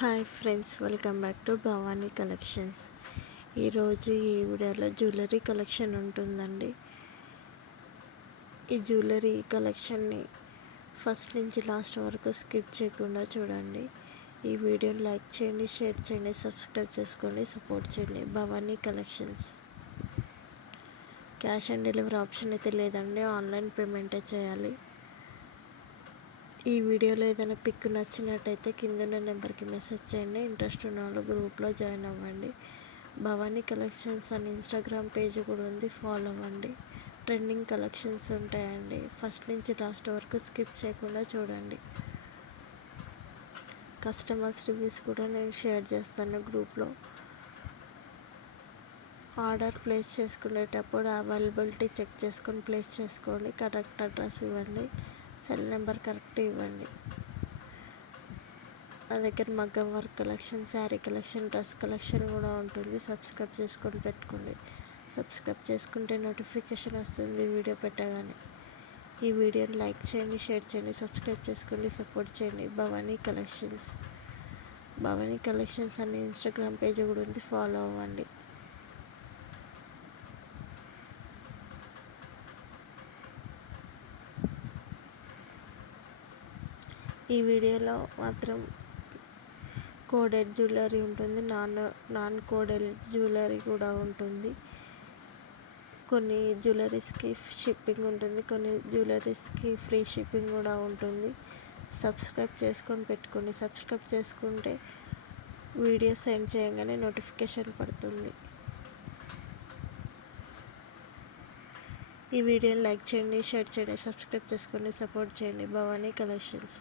Hi friends, welcome back to Bhavani collections. ఈరోజు ఈ వీడియోలో జ్యువెలరీ కలెక్షన్ ఉంటుందండి. ఈ జ్యువెలరీ కలెక్షన్ని ఫస్ట్ నుంచి లాస్ట్ వరకు స్కిప్ చేయకుండా చూడండి. ఈ వీడియోని లైక్ చేయండి, షేర్ చేయండి, సబ్స్క్రైబ్ చేసుకోండి, సపోర్ట్ చేయండి. Bhavani collections. Cash on delivery option అయితే లేదండి, ఆన్లైన్ పేమెంటే చేయాలి. ఈ వీడియోలో ఏదైనా పిక్ నచ్చినట్టయితే కింద నెంబర్కి మెసేజ్ చేయండి. ఇంట్రెస్ట్ ఉన్న వాళ్ళు గ్రూప్లో జాయిన్ అవ్వండి. భవానీ కలెక్షన్స్ అని ఇన్స్టాగ్రామ్ పేజ్ కూడా ఉంది, ఫాలో అవ్వండి. ట్రెండింగ్ కలెక్షన్స్ ఉంటాయండి. ఫస్ట్ నుంచి లాస్ట్ వరకు స్కిప్ చేయకుండా చూడండి. కస్టమర్స్ రివ్యూస్ కూడా నేను షేర్ చేస్తాను గ్రూప్లో. ఆర్డర్ ప్లేస్ చేసుకునేటప్పుడు అవైలబిలిటీ చెక్ చేసుకొని ప్లేస్ చేసుకోండి. కరెక్ట్ అడ్రస్ ఇవ్వండి, సెల్ నెంబర్ కరెక్ట్ ఇవ్వండి. నా దగ్గర మగ్గం work collection, sari collection, dress collection కూడా ఉంటుంది. సబ్స్క్రైబ్ చేసుకొని పెట్టుకోండి. సబ్స్క్రైబ్ చేసుకుంటే నోటిఫికేషన్ వస్తుంది వీడియో పెట్టగానే. ఈ వీడియోని లైక్ చేయండి, షేర్ చేయండి, సబ్స్క్రైబ్ చేసుకోండి, సపోర్ట్ చేయండి. భవానీ కలెక్షన్స్. భవానీ కలెక్షన్స్ అని ఇన్స్టాగ్రామ్ పేజ్ కూడా ఉంది, ఫాలో అవ్వండి. ఈ వీడియోలో మాత్రం కోడెడ్ జ్యువెలరీ ఉంటుంది, నాన్ కోడెడ్ జ్యువెలరీ కూడా ఉంటుంది. కొన్ని జ్యువెలరీస్కి షిప్పింగ్ ఉంటుంది, కొన్ని జ్యువెలరీస్కి ఫ్రీ షిప్పింగ్ కూడా ఉంటుంది. సబ్స్క్రైబ్ చేసుకొని పెట్టుకోండి. సబ్స్క్రైబ్ చేసుకుంటే వీడియో సెండ్ చేయగానే నోటిఫికేషన్ పడుతుంది. ఈ వీడియోని లైక్ చేయండి, షేర్ చేయండి, సబ్స్క్రైబ్ చేసుకోండి, సపోర్ట్ చేయండి. భవానీ కలెక్షన్స్.